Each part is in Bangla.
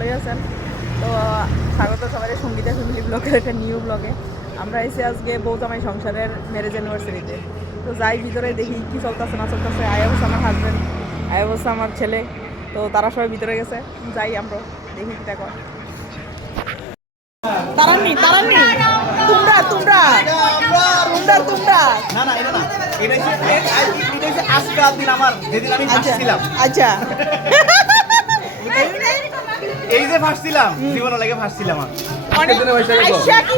ভালোই আছেন। তো স্বাগত সবাই সঙ্গীতা ফ্যামিলি ব্লগের একটা নিউ ব্লগে। আমরা এসে আজকে বউ জামাই সংসারের ম্যারেজ অ্যানিভার্সারিতে। তো যাই ভিতরে দেখি কি চলতেছে না চলতেছে। আয়া বসে আমার হাজব্যান্ড, আয়া বসে আমার ছেলে। তো তারা সবাই ভিতরে গেছে, যাই আমরা দেখি কিটা কর। তারাননি তারাননি তোমরা তোমরা তোমরা তোমরা না না এটা না, এটা হচ্ছে আজকের দিন আমার যেদিন আমি ফাঁসছিলাম। আচ্ছা এই যে ফাঁসছিলাম জীবনে লাগে ফাঁসছিলাম আমি।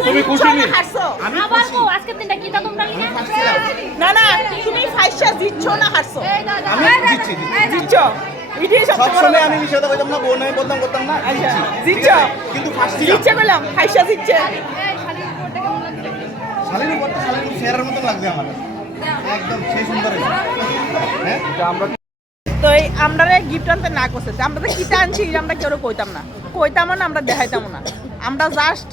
তুমি খুশি নি? আমি আবার খুশি। কো আজকের দিনটা কি তা তোমরা নিয়ে না না তুমি ফাইসা জিতছো না হারছো? আমি জিতছি জিতছো এটাই সবচেয়ে বড় সবসময় কথা। আমি মিশাতে পারতাম না, বউ নাই বদনাম করতাম না। আচ্ছা জিতছি। জিতছো কিন্তু ফাঁসছিলাম। জিতছে বললাম ফাইসা জিতছে। শালীর উপরটা শালীর চেহারার মতো লাগবে আমার একদম সেই সুন্দর হয়েছে। হ্যাঁ আমরা তো এই আমরা গিফট আনতে না করছে, আমরা তো কিটা আনছি আমরা কেউ কইতাম না, কইতামও না, আমরা দেখাইতাম না। আমরা জাস্ট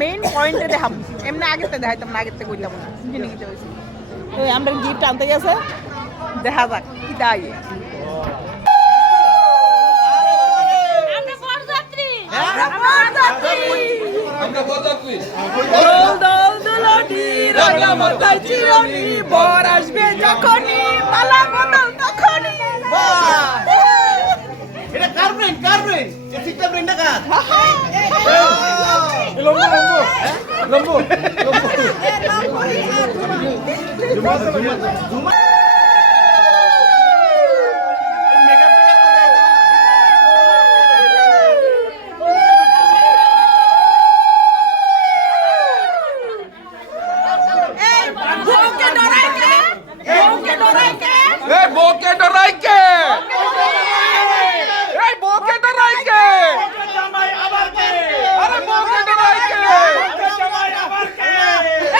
মেইন পয়েন্টে দেখাম, এমনি আগেতে দেখাইতাম না, আগেতে কইতাম না। কিনে কিনতে হয়েছে তো আমরা গিফট আনতে গেছে, দেখা যাক কিটা আইয়ে। আমরা বরযাত্রী দোল দোল দুলনি রঙমতাই চিরনি, বর আসবে যখনই মালা বদল তখনই। এটা কার ব্রেন এই ঠিকটা ব্রেনটা কার? লম্বু জুমা মেকআপ টেকআপ করে আইতা। বউকে ডরাই কে? বউকে ডরাই কে? এই বউকে ডরাই কে? এই বউকে ডরাই কে? আরে বউকে ডরাই কে?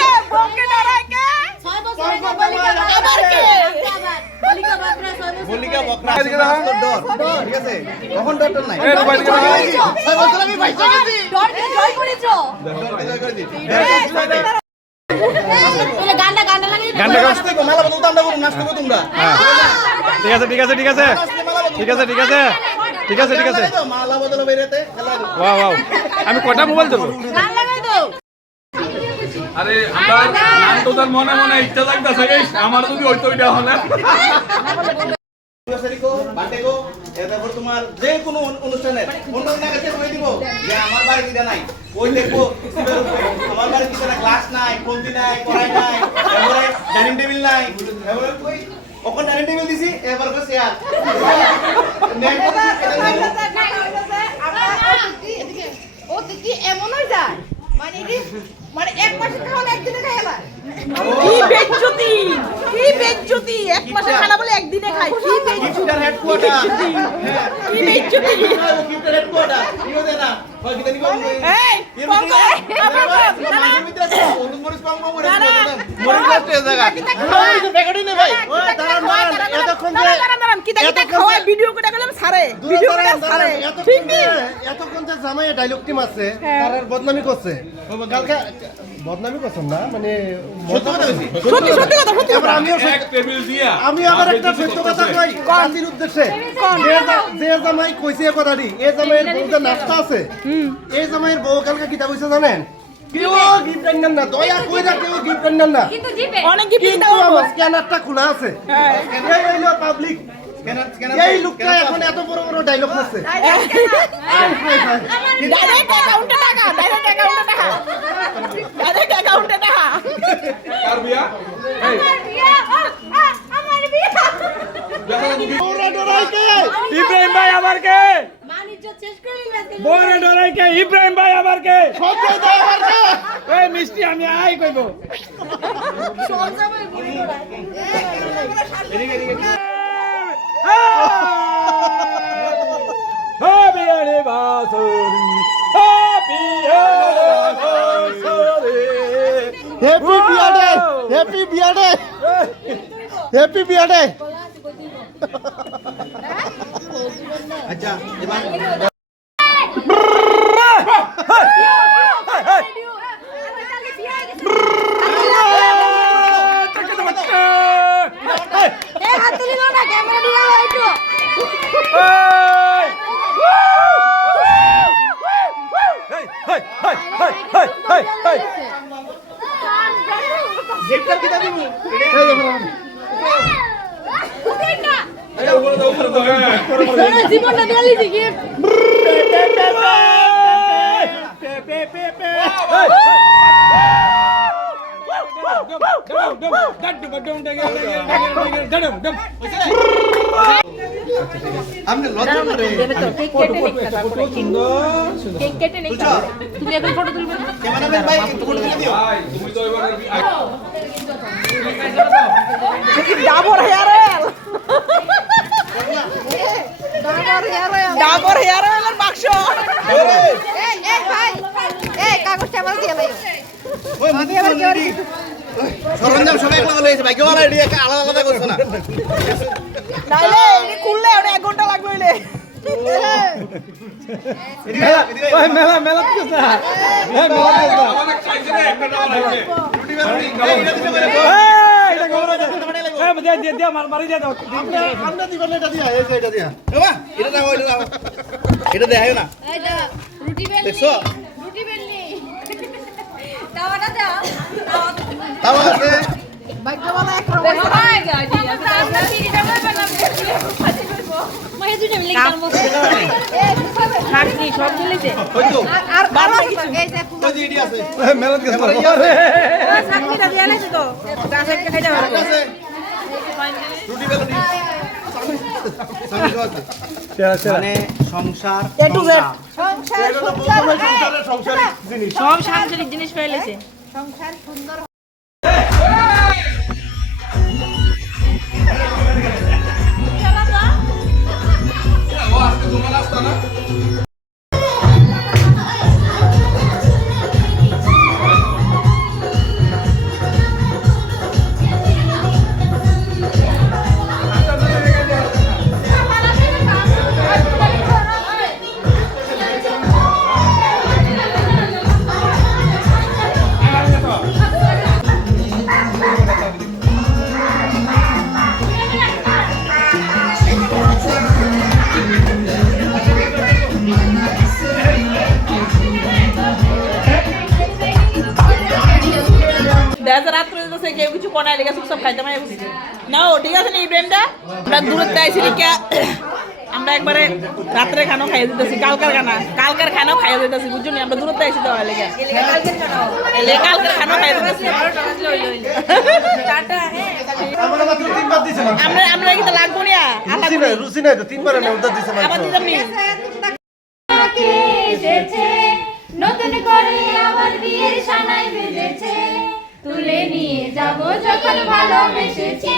এ বউকে ডরাই কে? 6 বছর আবার কে বলিকা বাকরা 6 বছর বলিকা বকরা এদিকে দাঁড়া। ডর ঠিক আছে কখন ডরটা নাই এই রুবাই দিকে দাঁড়া। ছয় বছর আমি বাইচা গেছি ডরকে জয় করেছো ডরকে জয় করে দিই তাহলে গানটা লাগাই গানটা গাও। নাচতে গো মালা বদল দান্ডা করুন নাচতে গো তোমরা ঠিক আছে ঠিক আছে ঠিক আছে ঠিক আছে ঠিক আছে ঠিক আছে ঠিক আছে। মালা বদল বেরেতে খেলা দাও ওয়াও ওয়াও আমি কটা মোবাইল দেবো? গান লাগাই দাও আরে আমার নাম তো তার মনে মনে ইচ্ছা লাগতেছে, আমার যদি ওই তো ওইটা হলে অ্যানিভার্সারিকো বার্থডেকো এরপর তোমার যে কোনো অনুষ্ঠানের অন্য কাছে কই দিব যে আমার বাড়ি দিদা নাই ওই দেখবো সিমের উপরে আমার বাড়ি দিদা গ্লাস নাই কোনটি নাই কড়াই নাই এবারে ডাইনিং টেবিল নাই এবারে কই ওখানে ডাইনিং টেবিল দিছি এবার কো চেয়ার কি বেজ্জতি, কি বেজ্জতি, এক মাসে খানা বলে একদিনে খাই, কি বেজ্জতি, গিফটার হেডকোয়ার্টার হ্যাঁ কি বেজ্জতি। গিফটার হেডকোয়ার্টার কিও দে না কই কিটা নিব এই পঙ্ক না না মিত্র আছে হলুদ মরিচ কম কম মরিচ না, মরিচ লাগতে জায়গা ওই যে প্যাকেটই নে ভাই ওই দাঁড়ান দাঁড়ান এতক্ষণ যে কিটা কিটা খাওয়ায় ভিডিও করে গেলাম সারে, ভিডিও করে সারে, ঠিক নেই। এতক্ষণ যে জামাই ডায়লগ টিম আছে তার আর বদনামি করছে কালকে বদনামি করছেন না মানে সত্যি কথা কইছি সত্যি সত্যি কথা, সত্যি এবার কথা। আমিও এক টেবিল দিয়া আমি আবার একটা সত্য কথা কই কান্দির উদ্দেশ্যে যে জামাই কইছে এই কথাটি এই জামাইয়ের বউ যে নাস্তা আছে এই জামাইয়ের বউ কালকে কিতা কইছে জানেন কেউ গিফট আনবেন না দয়া কইরা কেউ গিফট আনবেন না কিন্তু দিবে অনেক গিফট কিন্তু দাও আমার স্ক্যানারটা খোলা আছে হ্যাঁ এই হইলো পাবলিক এই লোকটা এখন এত বড় বড় ডায়লগ করছে ডাইরেক্ট অ্যাকাউন্টে টাকা, ডাইরেক্ট অ্যাকাউন্টে টাকা, ডাইরেক্ট অ্যাকাউন্টে টাকা। কার বিয়া? এই আমার বিয়ে দেখা তুমি ওরে ডরাই কে ইব্রাহিম ভাই আবার কে? মানিজ্য শেষ করে দিবে বউরে ডরাই কে? ইব্রাহিম ভাই আবার কে? সঞ্জয় দা আবার কে এই মিষ্টি আমি আই কইব। Happy anniversary happy anniversary happy birthday happy birthday happy birthday আচ্ছা এবার হাত তুলিল না ক্যামেরা দিয়ে একটু এই জীবনটা দিয়ে লিখি কি আপনি লজ্জা করে দেবে তো কেক কেটে নিক তারপরে কেক কেটে নিক তুমি এখন ফটো তুলবে না ক্যামেরাম্যান ভাই একটু ফটো তুলে দিও ভাই তুমি তো এবার Dabur hair oil Dabur hair অয়েলের বাক্স এই ভাই এই কাগজটা আমার দিয়ে লাইও ওই মুদি রেডি সরঞ্জাম সব একলা হয়ে গেছে ভাই কেউ আলাদা রেডি আলাদা আলাদা করছ না নাইলে এনে খুললে ওটা 1 ঘন্টা লাগবে হইলে মেলা কি না আমাদের চাইছে না একটা টাকা লাগবে রুটি বানাই এটা দিতে পারে এটা গবরা দে আমরা দিবেন এটা দিয়া এই যে এটা দিয়া বাবা এটা দাও এটা দেখায়ো না এই দাও রুটি বেলনি দেখছো? রুটি বেলনি তাওয়াটা দাও তাও আছে ভাগ্যবালা এক দেখো ভাই গাড়ি আছে আমরা চিনিটা বানাবো মাই দুটো মিলে কাম খাটনি সব মিলেছে ওই তো আর কারো এই যে ওই যে এডি আছে মেলা কি সাকিটা দিয়ে আনাইছে তো গাছে খাইতে পারবো আছে রুটি বেলনি মানে সংসার A to Z সংসার সংসারিক জিনিস সব সাংসারিক জিনিস ফেলেছে সংসার সুন্দর ও আজকে তোমার রাস্তা না দেখা রাত্রে যেতেছে কেউ কিছু কোনায় লেগে সব খাইতে মাই বুঝছি না ঠিক আছে না ইব্রাহিমটা আমরা দূরত্বে আইছি রিকা আমরা একবারে রাত্রে খানো খাইয়ে দিতেছি কালকার খানো খাইয়ে দিতেছি বুঝছো নি আমরা দূরত্বে আইছি তো লেগে কালকের খানো খাইয়ে দিতেছি আমরা মাত্র তিনবার দিছে মাংস আমরা কি তো লাগবো না রুচি নাই তো তিনবার না উদ্ধার দিছে আবার মাংস দিতাম নি এসেছে নতুন করে আবার বিয়ের সানাই বেজেছে তুলে নিয়ে যাব যখন ভালোবেসেছি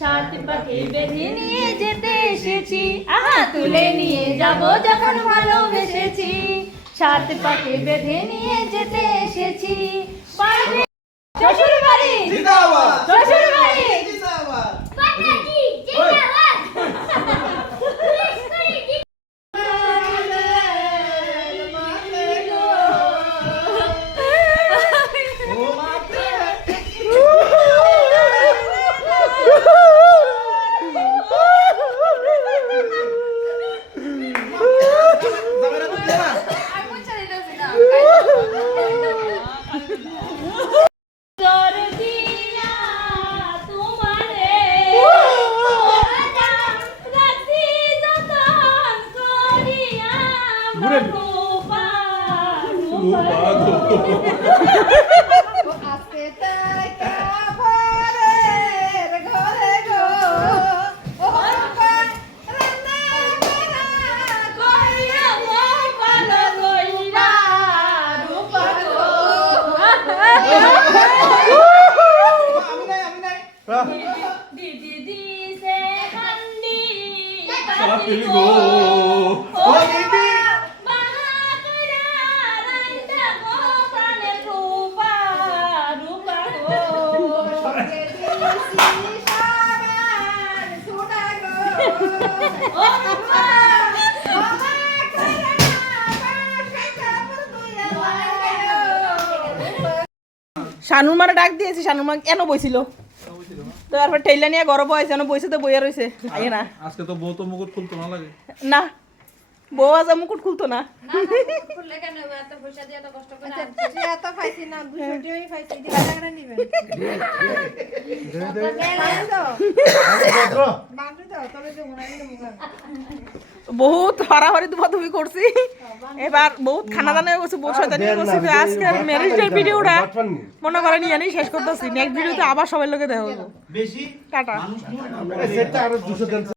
সাত পাখি বেঁধে নিয়ে যেতে এসেছি আহা তুলে নিয়ে যাব যখন ভালোবেসেছি সাত পাখি বেঁধে নিয়ে যেতে এসেছি পারবে শ্বশুর বাড়ি জিন্দাবাদ শ্বশুর বাড়ি জিন্দাবাদ পাটাকি জিন্দাবাদ জামাইরা তো দিও না আমি নাই পাতিল গো ও দিদি শানুর মারা ডাক দিয়েছি শানুর মা কেন বইছিল তো তারপর ঠেলা নিয়ে গরম হয়েছে বইছে তো বইয়া রয়েছে আইয়ে না আজকে তো বউ তো মুকুট খুলতো না লাগে না বউ আজ মুকুট খুলতো না এত পাইছি না 200 টাকাই পাইছি 2 টাকা নিবেন বান্ধব দাও তবে যে মনে হয় বহুত হারাহারি দুপাদুপি করছি, এবার বহুত খানা দানা হয়ে গেছে, বহুত শয়তানি হয়ে গেছে। তো আজকের ম্যারেজ ডের ভিডিওটা মনে করেন ইয়ানি শেষ করতেছি। নেক্সট ভিডিওতে আবার সবাই লোকে দেখা হবো। বেশি টাটা। সেটা আরো 200